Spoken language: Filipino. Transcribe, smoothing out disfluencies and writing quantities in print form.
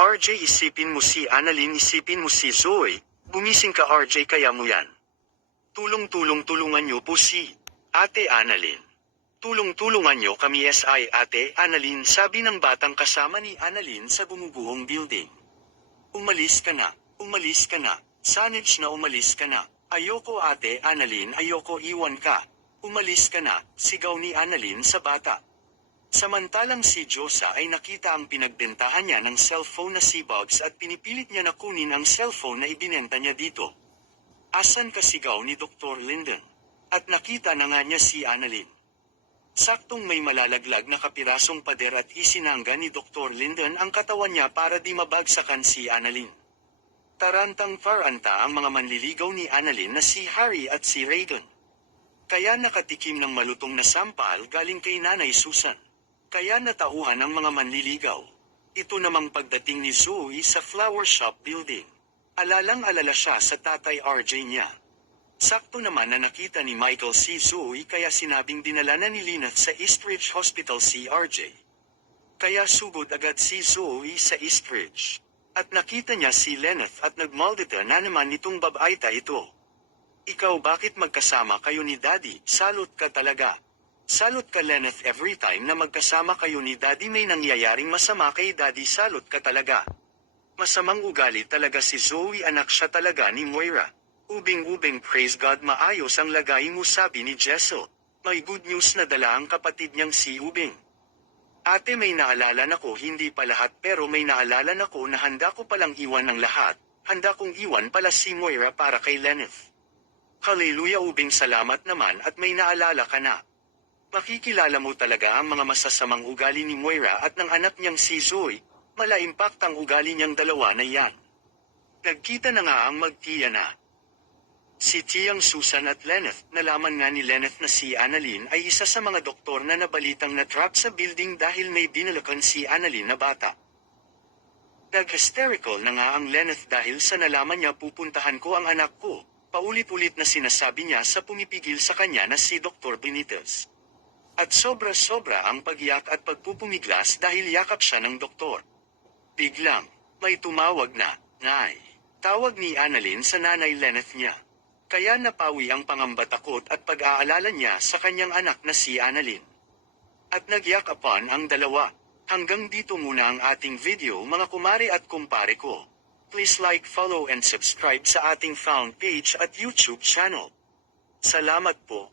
RJ, isipin mo si Annalyn, isipin mo si Zoe. Bumising ka RJ, kaya mo yan. Tulungan niyo po si Ate Annalyn. Tulungan niyo kami SI Ate Annalyn, sabi ng batang kasama ni Annalyn sa bumubuhong building. Umalis ka na, Sanich na umalis ka na. Ayoko Ate Annalyn, ayoko, iwan ka. Umalis ka na, sigaw ni Annalyn sa bata. Samantalang si Josa ay nakita ang pinagbentahan niya ng cellphone na si Bugs at pinipilit niya na kunin ang cellphone na ibinenta niya dito. Asan ka, sigaw ni Dr. Linden. At nakita na nga niya si Annalyn. Saktong may malalaglag na kapirasong pader at isinangga ni Dr. Linden ang katawan niya para di mabagsakan si Annalyn. Tarantang-faranta ang mga manliligaw ni Annalyn na si Harry at si Reagan. Kaya nakatikim ng malutong na sampal galing kay Nanay Susan. Kaya natauhan ang mga manliligaw. Ito namang pagdating ni Zoe sa flower shop building. Alalang-alala siya sa tatay RJ niya. Sakto naman na nakita ni Michael si Zoe kaya sinabing dinala na ni Lynette sa Eastridge Hospital si RJ. Kaya sugod agad si Zoe sa Eastridge. At nakita niya si Lynette at nagmaldita na naman itong babaita ito. Ikaw, bakit magkasama kayo ni Daddy? Salot ka talaga. Salot ka Lynette, every time na magkasama kayo ni Daddy may nangyayaring masama kay Daddy, salot ka talaga. Masamang ugali talaga si Zoe, anak siya talaga ni Moira. Ubing-ubing, praise God, maayos ang lagay mo, sabi ni Jessel. May good news na dala ang kapatid niyang si Ubing. Ate, may naalala na ko, hindi pa lahat pero may naalala na ko na handa ko palang iwan ng lahat. Handa kong iwan pala si Moira para kay Lynette. Hallelujah Ubing, salamat naman at may naalala ka na. Makikilala mo talaga ang mga masasamang ugali ni Moira at ng anak niyang si Zoe. Mala-impact ang ugali niyang dalawa na yan. Nagkita na nga ang magtiya na. Si Tiyang Susan at Lynette, nalaman nga ni Lynette na si Annalyn ay isa sa mga doktor na nabalitang na-trap sa building dahil may binalakan si Annalyn na bata. Nag-hysterical na nga ang Lynette dahil sa nalaman niya pupuntahan ko ang anak ko, paulit-ulit na sinasabi niya sa pumipigil sa kanya na si Dr. Benitez. At sobra-sobra ang pagyak at pagpupumiglas dahil yakap siya ng doktor. Biglang, may tumawag na, Nay. Tawag ni Annalyn sa nanay Lynette niya. Kaya napawi ang pangamba-takot at pag-aalala niya sa kanyang anak na si Annalyn. At nagyakapan ang dalawa. Hanggang dito muna ang ating video mga kumare at kumpare ko. Please like, follow and subscribe sa ating fan page at YouTube channel. Salamat po.